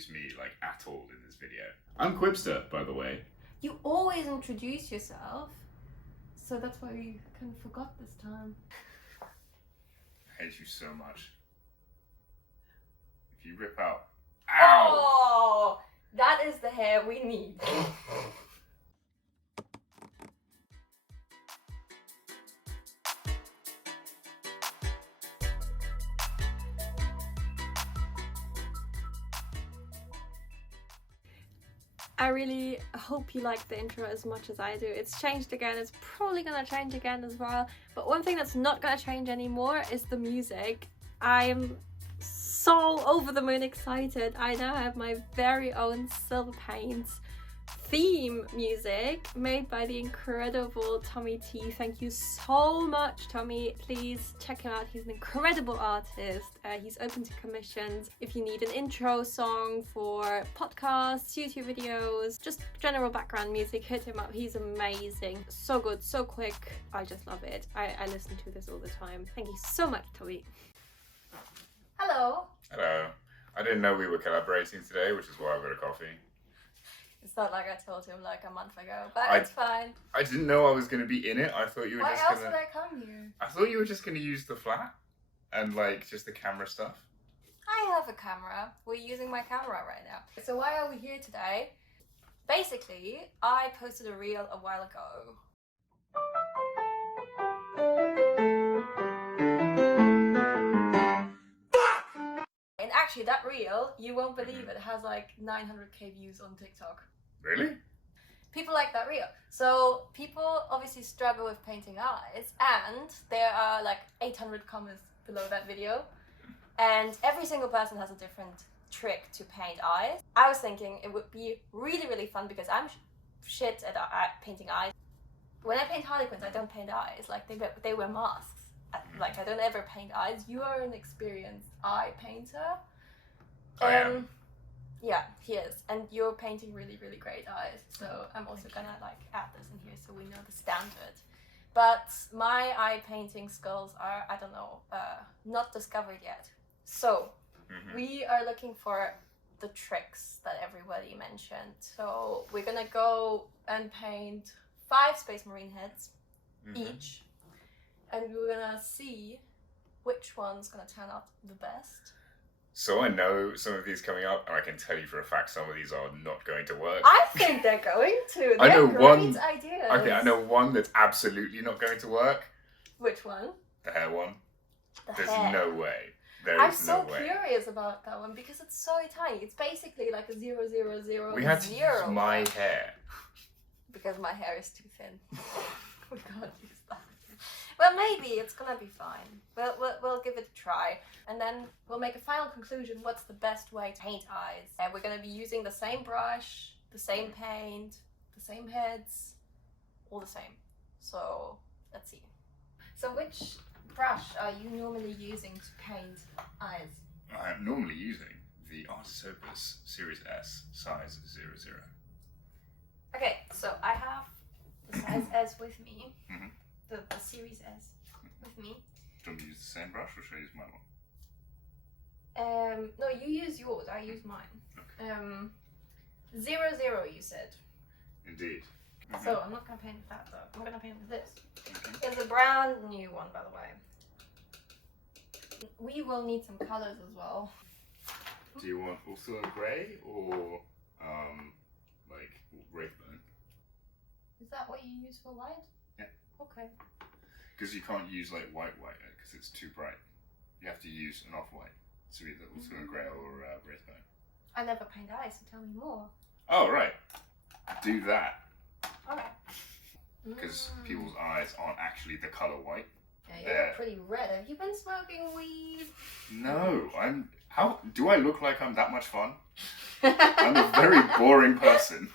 introduce me like at all in this video. I'm Quipster, by the way. You always introduce yourself, so that's why we kind of forgot this time. I hate you so much. If you rip out... Ow! Oh! That is the hair we need. I really hope you like the intro as much as I do. It's changed again, it's probably gonna change again as well. But one thing that's not gonna change anymore is the music. I'm so over the moon excited. I now have my very own Sylvapaints theme music made by the incredible Tommy T. Thank you so much, Tommy. Please check him out. He's an incredible artist. He's open to commissions. If you need an intro song for podcasts, YouTube videos, just general background music, hit him up. He's amazing. So good, so quick. I just love it. I listen to this all the time. Thank you so much, Tommy. Hello. Hello. I didn't know we were collaborating today, which is why I got a coffee. It's not like I told him like a month ago, but it's fine. I didn't know I was going to be in it. I thought you were Why just else going would I come here? I thought you were just going to use the flat and like just the camera stuff. I have a camera. We're using my camera right now. So why are we here today? Basically, I posted a reel a while ago. And actually that reel, you won't believe it, has like 900k views on TikTok. Really? People like that reel. So people obviously struggle with painting eyes, and there are like 800 comments below that video, and every single person has a different trick to paint eyes. I was thinking it would be really fun because I'm shit at painting eyes. When I paint Harlequins, I don't paint eyes. Like they wear masks. Like I don't ever paint eyes. You are an experienced eye painter. I am. Yeah, he is. And you're painting really great eyes. So I'm also gonna like add this in here so we know the standard. But my eye painting skills are, I don't know, not discovered yet. So we are looking for the tricks that everybody mentioned. So we're gonna go and paint 5 Space Marine heads each. And we're gonna see which one's gonna turn out the best. So I know some of these coming up, and I can tell you for a fact some of these are not going to work. I think they're going to. I know great one ideas. Okay, I know one that's absolutely not going to work. Which one? The hair one. There's hair. no way. I'm so curious about that one because it's so tiny. It's basically like a 0, 0, 0, We had to 0. use my hair. Because my hair is too thin. We can't use that. Well, maybe it's gonna be fine. We'll give it a try, and then we'll make a final conclusion. What's the best way to paint eyes? And we're gonna be using the same brush, the same paint, the same heads, all the same. So let's see. So which brush are you normally using to paint eyes? I'm normally using the Artis Opus Series S, size 00. Okay, so I have the size S with me. The Series S with me. Do you want to use the same brush or should I use my one? No, you use yours, I use mine. Okay. 00 you said. Indeed. So I'm not gonna paint with that though. I'm gonna paint with this. It's a brand new one, by the way. We will need some colors as well. Do you want also a grey or like Wraithbone? Is that what you use for white? Yeah. Okay. Because you can't use like white because it's too bright. You have to use an off-white. So either also a grey or Wraithbone. I never paint eyes, so tell me more. Oh right. Do that. Okay. Because people's eyes aren't actually the colour white. Yeah, you're pretty red. Have you been smoking weed? No, how do I look like I'm that much fun? I'm a very boring person.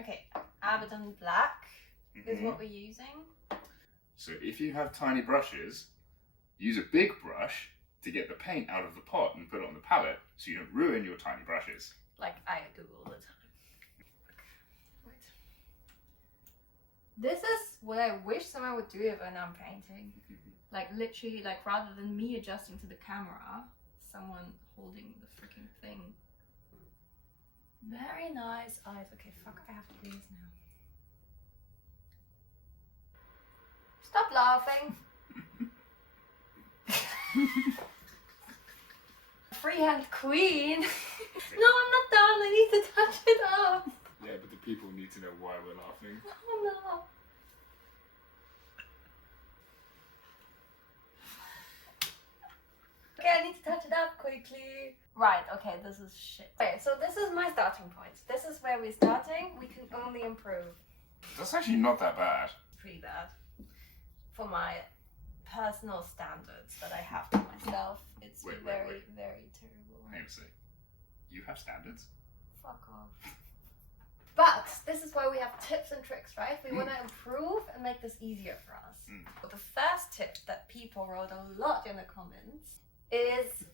Okay, Abaddon Black is what we're using. So if you have tiny brushes, use a big brush to get the paint out of the pot and put it on the palette so you don't ruin your tiny brushes. Like I do all the time. Wait. This is what I wish someone would do when I'm painting. Like literally, like rather than me adjusting to the camera, someone holding the freaking thing. Very nice eyes. Okay, fuck, I have to do this now. Stop laughing. Freehand queen. No, I'm not done. I need to touch it up. Yeah, but the people need to know why we're laughing. Oh no. Okay, I need to touch it up quickly. Right, okay, this is shit. Okay, so this is my starting point. This is where we're starting. We can only improve. That's actually not that bad. Pretty bad. For my personal standards that I have for myself, it's Wait. very terrible. Hang on a sec. You have standards? Fuck off. But this is why we have tips and tricks, right? We want to improve and make this easier for us. The first tip that people wrote a lot in the comments is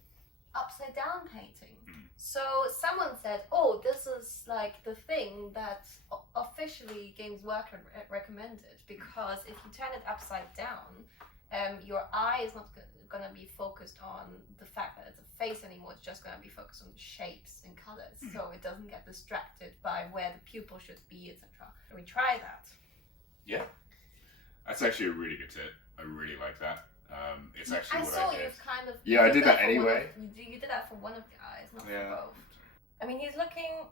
upside down painting. So someone said, oh, this is like the thing that officially Games Workshop recommended, because if you turn it upside down, your eye is not going to be focused on the fact that it's a face anymore. It's just going to be focused on the shapes and colors, so it doesn't get distracted by where the pupil should be, etc. We try that. Yeah, that's actually a really good tip. I really like that. It's actually what saw I did. You've kind of Yeah, I did that anyway. You did that for one of the eyes, not for Yeah. both. I mean, he's looking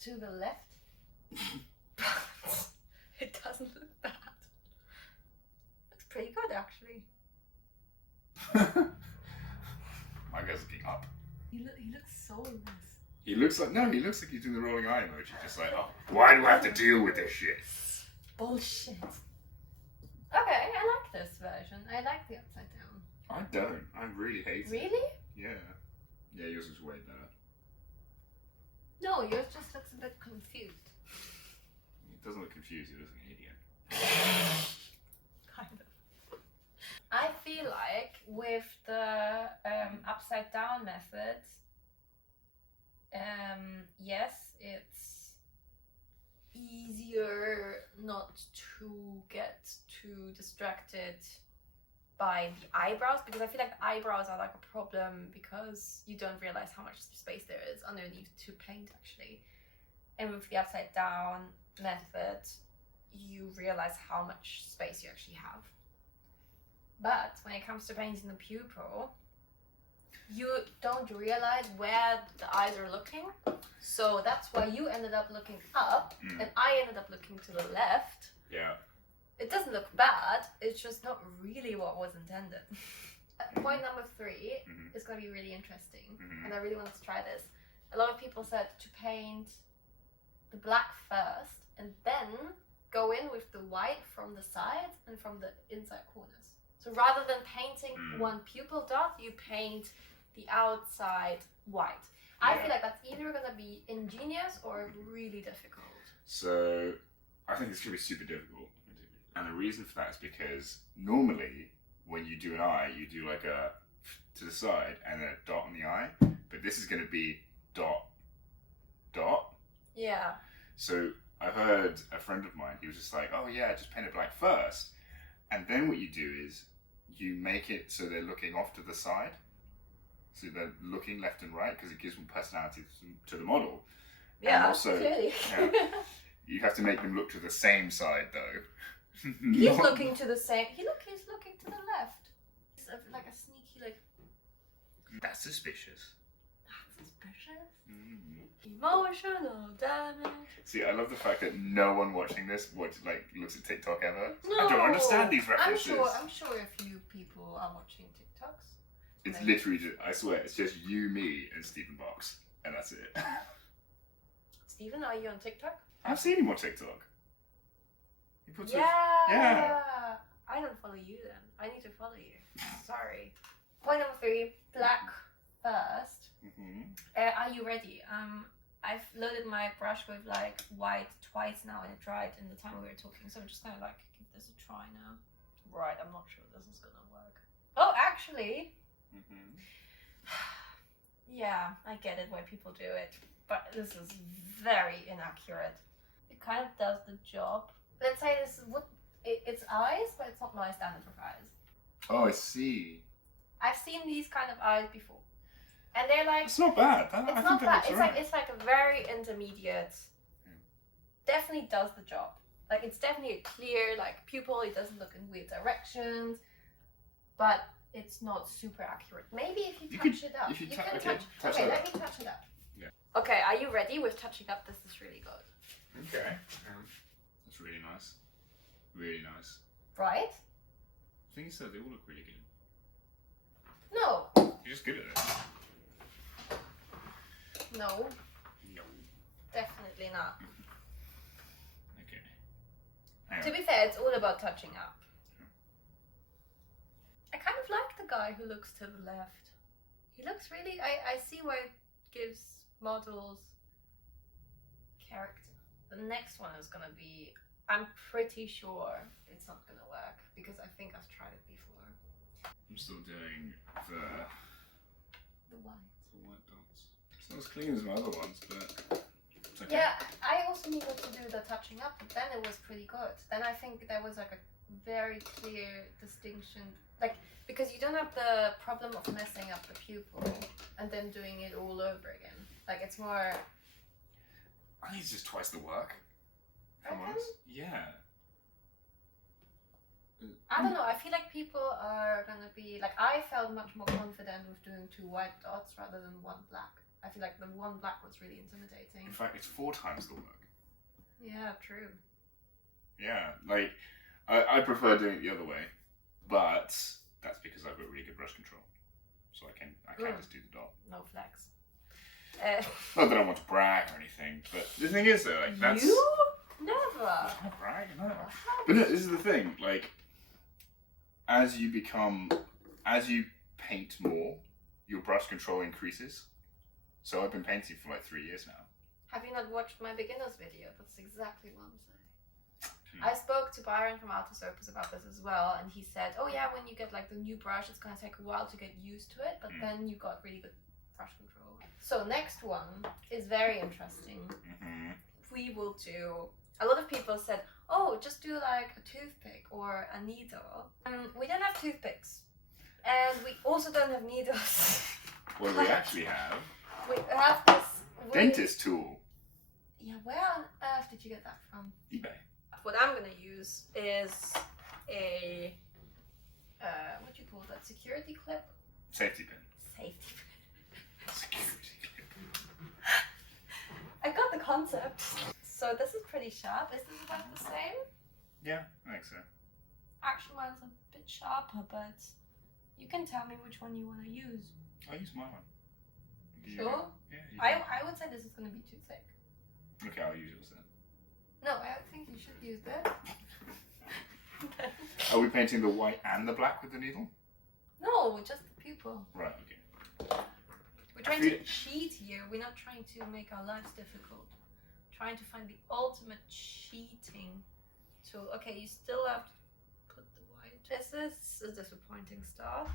to the left, but it doesn't look bad. Looks pretty good, actually. My guy's looking up. He looks so nice. He looks like he's doing the rolling eye emoji. Just like, oh, why do I have to deal with this shit? Bullshit. Okay, I like this version. I like the upside down. I don't. I really hate it. Really? Yeah. Yeah, yours is way better. No, yours just looks a bit confused. It doesn't look confused. It looks like an idiot. Kind of. I feel like with the upside down method, yes, it's easier not to get too distracted by the eyebrows, because I feel like the eyebrows are like a problem because you don't realize how much space there is underneath to paint actually. And with the upside down method, you realize how much space you actually have. But when it comes to painting the pupil, you don't realize where the eyes are looking. So that's why you ended up looking up and I ended up looking to the left. Yeah. It doesn't look bad, it's just not really what was intended. Point number 3 is going to be really interesting, and I really wanted to try this. A lot of people said to paint the black first and then go in with the white from the sides and from the inside corners. So rather than painting one pupil dot, you paint the outside white. I feel like that's either going to be ingenious or really difficult. So I think it's going to be super difficult. And the reason for that is because normally when you do an eye, you do like a to the side and then a dot on the eye. But this is going to be dot, dot. Yeah. So I heard a friend of mine, he was just like, oh yeah, just paint it black first. And then what you do is you make it so they're looking off to the side. So they're looking left and right because it gives them personality to the model. Yeah, and also, clearly. Yeah, you have to make them look to the same side though. He's looking to the same. He's looking to the left. It's like a sneaky, like. That's suspicious. That's suspicious. Emotional damage. See, I love the fact that no one watching this looks at TikTok ever. No, I don't understand these references. I'm sure a few people are watching TikToks. It's literally just, I swear, it's just you, me, and Stephen Box, and that's it. Stephen, are you on TikTok? I've seen him on TikTok. He puts Yeah. I don't follow you then. I need to follow you. Sorry. Point number 3, black first. Are you ready? I've loaded my brush with like white twice now and it dried in the time we were talking, so I'm just gonna like give this a try now. Right, I'm not sure this is gonna work. Oh, actually. Yeah, I get it why people do it, but this is very inaccurate. It kind of does the job. Let's say this is it's eyes, but it's not my standard of eyes. Oh, I see. I've seen these kind of eyes before. And they're like, It's not bad. I it's think not that bad. looks It's alright. like, it's like a very intermediate. Definitely does the job. Like, it's definitely a clear, like, pupil. It doesn't look in weird directions, but it's not super accurate. Maybe if you touch it up. If you can touch Okay, it let up. me touch it up. Yeah. Okay, are you ready with touching up? This is really good. Okay. That's really nice. Really nice. Right? I think so. They all look really good. No. You're just good at it. No. No. Definitely not. Okay. Hang To on. be fair, it's all about touching up. I kind of like the guy who looks to the left. He looks really... I see where it gives models character. The next one is gonna be... I'm pretty sure it's not gonna work because I think I've tried it before. I'm still doing the white. white dots. It's not as clean as my other ones, but it's okay. Yeah, I also needed to do the touching up, but then it was pretty good. Then I think there was like a very clear distinction, like, because you don't have the problem of messing up the pupil and then doing it all over again. Like, it's more... I think it's just twice the work. If I'm Okay. honest. Yeah. I don't know, I feel like people are gonna be, like, I felt much more confident with doing 2 white dots rather than 1 black. I feel like the 1 black was really intimidating. In fact, it's 4 times the work. Yeah, true. Yeah, like, I prefer doing it the other way, but that's because I've got really good brush control. So I can just do the dot. No flex. Not that I want to brag or anything, but the thing is though, like, that's... You? Never. Not brag, no. But no, this is the thing, like, as you paint more, your brush control increases. So I've been painting for like 3 years now. Have you not watched my beginner's video? That's exactly what I'm saying. I spoke to Byron from Outer Surface about this as well, and he said, oh yeah, when you get like the new brush, it's gonna take a while to get used to it, but then you got really good brush control. So next one is very interesting. We will do... A lot of people said, oh, just do like a toothpick or a needle. We don't have toothpicks. And we also don't have needles. What do we actually have? We have this... Dentist tool. Yeah, where on earth did you get that from? eBay. What I'm gonna use is a... what do you call that? Security clip? Safety pin. Safety pin. Security clip. I got the concept. So this is pretty sharp. Is this about the same? Yeah, I think so. Actually, mine's a bit sharper, but you can tell me which one you want to use. I'll use my one. Sure? Yeah. I would say this is going to be too thick. Okay, I'll use yours then. No, I think you should use this. Are we painting the white and the black with the needle? No, just the pupil. Right, okay. We're trying to cheat here. We're not trying to make our lives difficult. We're trying to find the ultimate cheating tool. Okay, you still have to put the white. This is a disappointing start.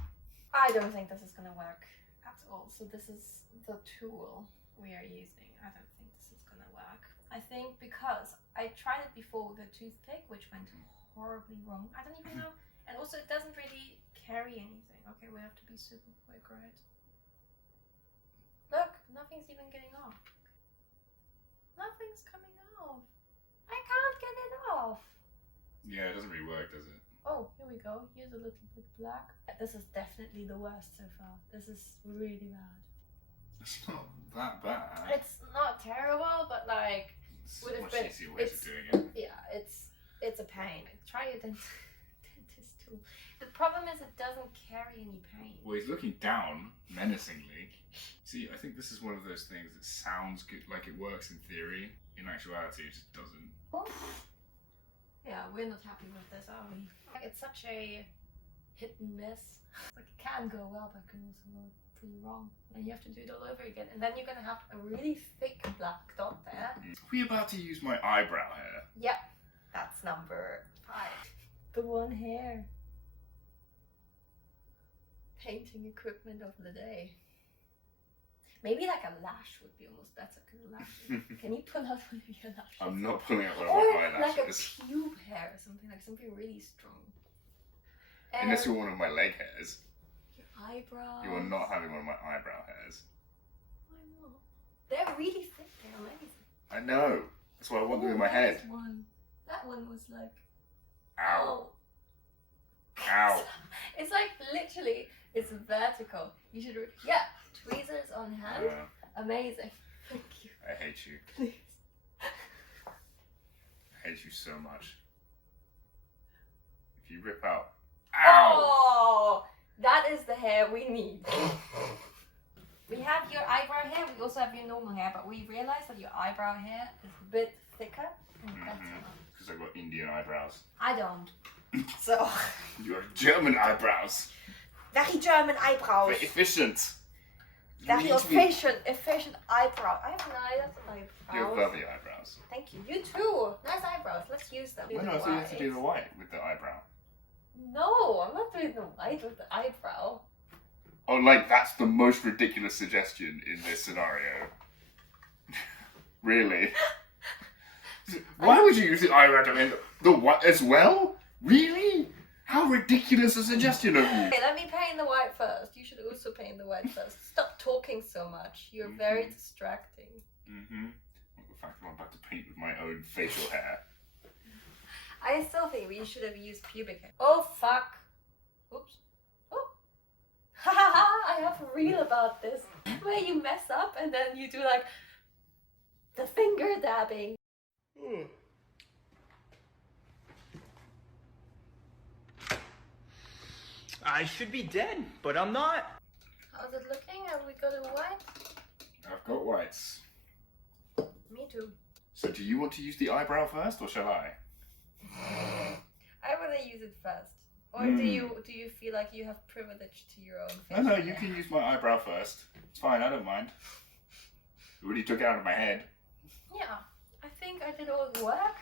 I don't think this is going to work at all. So this is the tool we are using. I don't think this is going to work. I think because I tried it before with a toothpick, which went horribly wrong. I don't even know. And also it doesn't really carry anything. Okay, we have to be super quick, right? Look, nothing's even getting off. Nothing's coming off. I can't get it off. Yeah, it doesn't really work, does it? Oh, here we go. Here's a little bit black. This is definitely the worst so far. This is really bad. It's not that bad. It's not terrible, but like It's would have much been. easier ways of doing it. Yeah, it's a pain. Try your dentist tool. The problem is it doesn't carry any paint. Well, he's looking down menacingly. See, I think this is one of those things that sounds good, like it works in theory. In actuality, it just doesn't. Oh. Yeah, we're not happy with this, are we? It's such a hit and miss. Like it can go well, but it can also go pretty wrong. And you have to do it all over again. And then you're gonna have a really thick black dot there. Are we about to use my eyebrow hair? Yep, that's number 5. The one hair. Painting equipment of the day. Maybe like a lash would be almost better, because a lash. Can you pull out one of your lashes? I'm not pulling out one of Or my like a eyelashes. pube hair or something, like something really strong. Unless you're one of my leg hairs. Your eyebrows. You are not having one of my eyebrow hairs. know. That's why I want them in my head. That one was like... Ow. Oh. Ow. It's like literally, it's vertical. You should... Yeah, tweezers on hand. Amazing. Thank you. I hate you. Please. I hate you so much. If you rip out... Ow! Oh! That is the hair we need. We have your eyebrow hair, we also have your normal hair, but we realized that your eyebrow hair is a bit thicker and better. Because I've got Indian eyebrows. I don't. So... You have German eyebrows. Very German eyebrows. Very efficient. Very efficient eyebrow. I have nice eyebrows. You have lovely eyebrows. Thank you. You too. Nice eyebrows. Let's use them. Why not? I thought you had to do the white with the eyebrow. No, I'm not doing the white with the eyebrow. Oh, like that's the most ridiculous suggestion in this scenario. Really? Why would you use the eyebrow to make the white as well? Really? How ridiculous a suggestion of you. Okay, let me paint the white first. You should also paint the white first. Stop talking so much. You're very distracting. Well, the fact that I'm about to paint with my own facial hair. I still think we should have used pubic hair. Oh, fuck. Oops. Oh. I have a reel about this. Where you mess up and then you do like the finger dabbing. I should be dead, but I'm not. How's it looking? Have we got a white? I've got whites. Me too. So do you want to use the eyebrow first or shall I? I want to use it first. Or do you feel like you have privilege to your own face? No, you can use my eyebrow first. It's fine, I don't mind. You already took it out of my head. Yeah, I think I did all the work.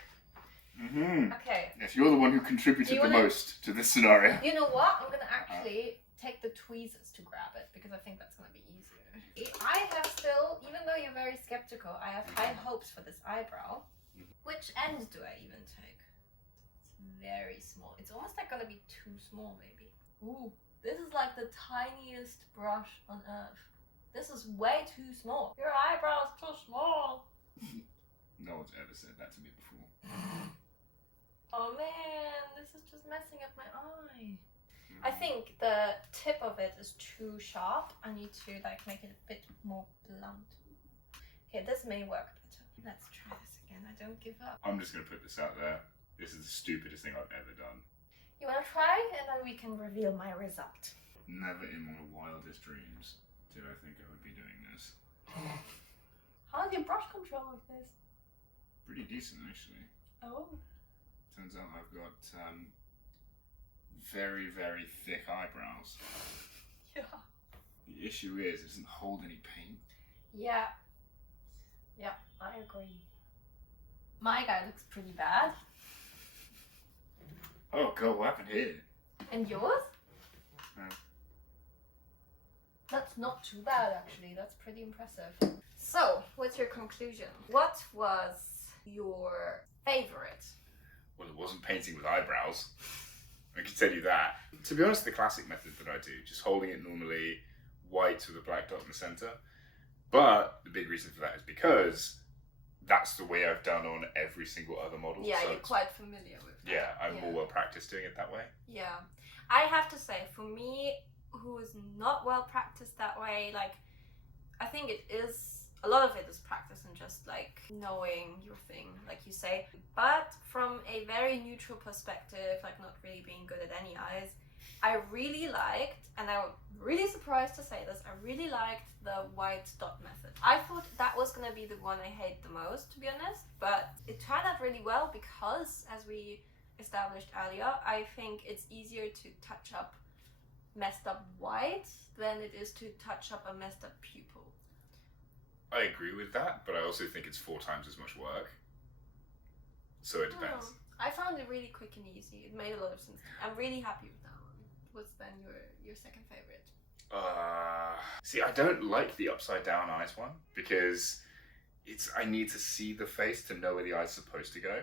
Okay. Yes, you're the one who contributed the most to this scenario. You know what? I'm gonna actually take the tweezers to grab it because I think that's gonna be easier. I have still, even though you're very skeptical, I have high hopes for this eyebrow. Which end do I even take? It's very small. It's almost like gonna be too small, maybe. Ooh, this is like the tiniest brush on earth. This is way too small. Your eyebrow is too small. No one's ever said that to me before. Oh man, this is just messing up my eye. I think the tip of it is too sharp. I need to like make it a bit more blunt. Okay, this may work better. Let's try this again. I don't give up. I'm just gonna put this out there. This is the stupidest thing I've ever done. You wanna try? And then we can reveal my result. Never in my wildest dreams did I think I would be doing this. How's your brush control with this? Pretty decent, actually. Oh. Turns out I've got very, very thick eyebrows. Yeah. The issue is it doesn't hold any paint. Yeah. Yeah, I agree. My guy looks pretty bad. Oh god, what happened here? And yours? No. That's not too bad, actually. That's pretty impressive. So, what's your conclusion? What was your favorite? Well, it wasn't painting with eyebrows. I can tell you that. To be honest, the classic method that I do, just holding it normally, white with a black dot in the center. But the big reason for that is because that's the way I've done on every single other model. Yeah, so you're quite familiar with that. Yeah, I'm more well practiced doing it that way. Yeah. I have to say, for me, who is not well practiced that way, like, I think it is, a lot of it is practice and just like knowing your thing, like you say. But from a very neutral perspective, like not really being good at any eyes, I really liked, and I'm really surprised to say this, I really liked the white dot method. I thought that was gonna be the one I hate the most, to be honest, but it turned out really well because, as we established earlier, I think it's easier to touch up messed up white than it is to touch up a messed up pupil. I agree with that, but I also think it's 4 times as much work. So it depends. I found it really quick and easy. It made a lot of sense. I'm really happy with that one. What's then your second favorite? See, I don't like the upside down eyes one because I need to see the face to know where the eye's supposed to go.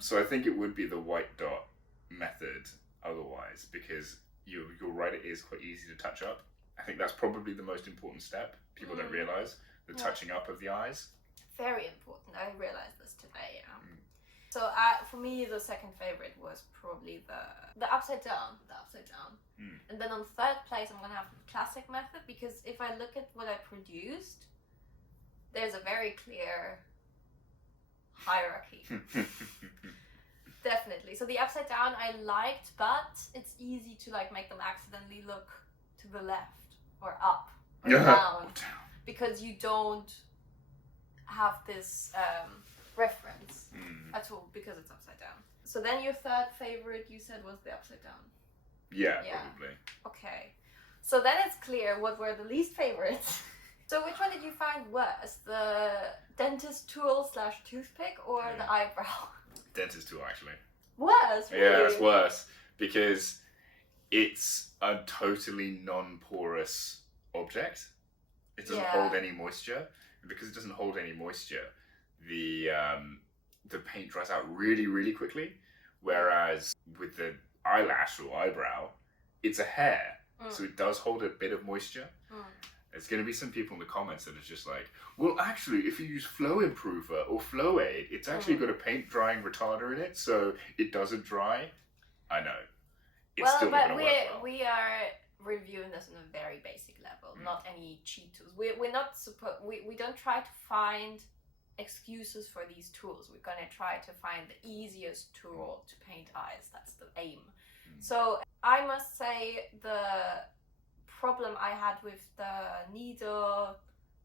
So I think it would be the white dot method otherwise, because you're right, it is quite easy to touch up. I think that's probably the most important step. People don't realise the touching up of the eyes. very important. I realized this today. So for me, the second favorite was probably the upside down. And then on third place, I'm gonna have the classic method, because if I look at what I produced, there's a very clear hierarchy. Definitely. So the upside down I liked, but it's easy to like make them accidentally look to the left or up or down, because you don't have this reference at all, because it's upside down. So then your third favorite, you said, was the upside down. Yeah, probably. Okay. So then it's clear what were the least favorites. So which one did you find worse? The dentist tool / toothpick or the eyebrow? Dentist tool, actually. Worse, really? Yeah, it's worse, because it's a totally non-porous object. It doesn't hold any moisture. And because it doesn't hold any moisture, the paint dries out really, really quickly. Whereas with the eyelash or eyebrow, it's a hair, so it does hold a bit of moisture. There's going to be some people in the comments that are just like, well, actually, if you use Flow Improver or Flow Aid, it's actually got a paint drying retarder in it, so it doesn't dry. I know. It's still not going to work well. We are reviewing this on a very basic level, not any cheat tools. We're not we don't try to find excuses for these tools. We're going to try to find the easiest tool to paint eyes. That's the aim. So I must say the problem I had with the needle,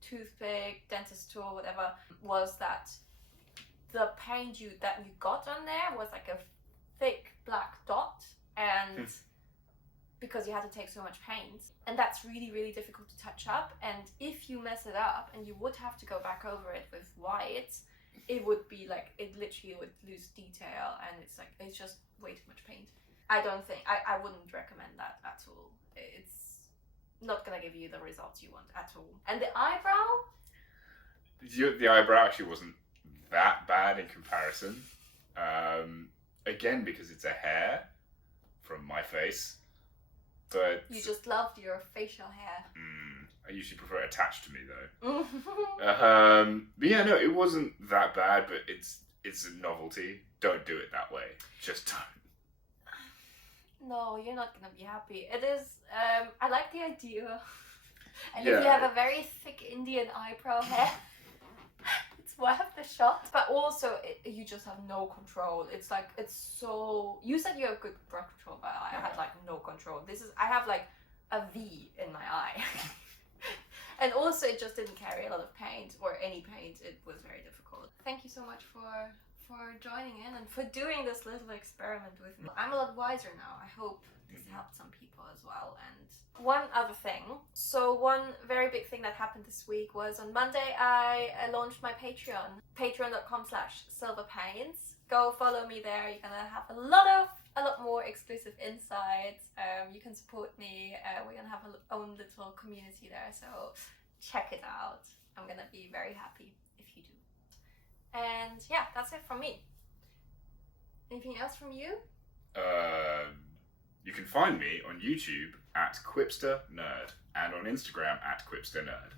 toothpick, dentist tool, whatever, was that the paint that you got on there was like a thick black dot, and because you had to take so much paint, and that's really, really difficult to touch up. And if you mess it up and you would have to go back over it with white, it would be like, it literally would lose detail, and it's like, it's just way too much paint. I wouldn't recommend that at all. It's not gonna give you the results you want at all. And the eyebrow? The eyebrow actually wasn't that bad in comparison. Again, because it's a hair from my face. But you just loved your facial hair. I usually prefer it attached to me though. But yeah, no, it wasn't that bad, but it's a novelty. Don't do it that way. Just don't. No, you're not gonna be happy. It is, I like the idea. And if you have a very thick Indian eyebrow hair, it's worth the shot. But also, you just have no control. It's like, it's so... You said you have good brush control, but I had like no control. I have like a V in my eye. And also, it just didn't carry a lot of paint, or any paint. It was very difficult. Thank you so much for joining in and for doing this little experiment with me. I'm a lot wiser now. I hope this helped some people as well. And one other thing. So one very big thing that happened this week was on Monday I launched my Patreon. Patreon.com/Sylvapaints. Go follow me there. You're gonna have a lot more exclusive insights. You can support me. We're gonna have our own little community there. So check it out. I'm gonna be very happy if you do. And yeah, that's it from me. Anything else from you? You can find me on YouTube at QuipsterNerd and on Instagram at QuipsterNerd.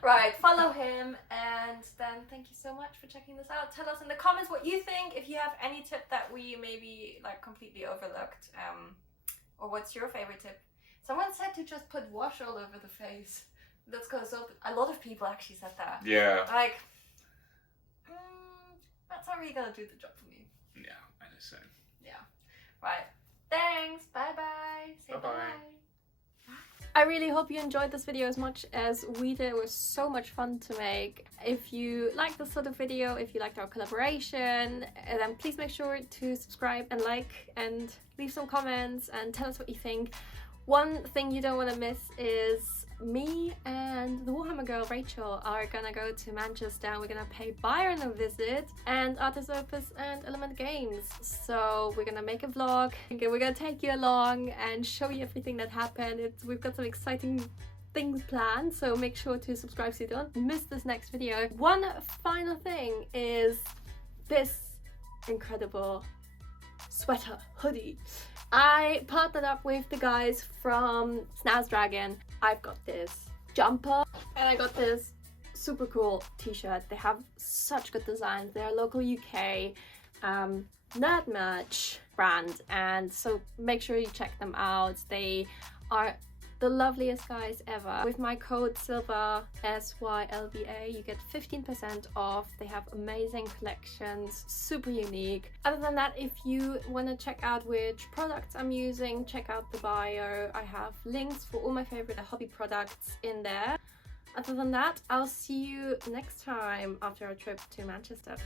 Right, follow him, and then thank you so much for checking this out. Tell us in the comments what you think, if you have any tip that we maybe like completely overlooked, or what's your favorite tip. Someone said to just put wash all over the face. That's because a lot of people actually said that. Yeah. Like, that's not really gonna do the job for me. Yeah, I understand. Yeah. Right. Thanks. Bye-bye. Say Bye-bye. bye. I really hope you enjoyed this video as much as we did. It was so much fun to make. If you like this sort of video, if you liked our collaboration, then please make sure to subscribe and like and leave some comments and tell us what you think. One thing you don't want to miss is me and the Warhammer girl Rachel are gonna go to Manchester and we're gonna pay Byron a visit, and Artis Opus and Element Games. So we're gonna make a vlog. We're gonna take you along and show you everything that happened. We've got some exciting things planned, so make sure to subscribe so you don't miss this next video. One final thing is this incredible sweater hoodie. I partnered up with the guys from Snaz Dragon. I've got this jumper and I got this super cool t-shirt. They have such good designs. They're a local UK nerd merch brand, and so make sure you check them out. They are the loveliest guys ever. With my code Sylva, SYLVA, you get 15% off. They have amazing collections, super unique. Other than that, if you want to check out which products I'm using, check out the bio. I have links for all my favorite hobby products in there. Other than that, I'll see you next time after our trip to Manchester.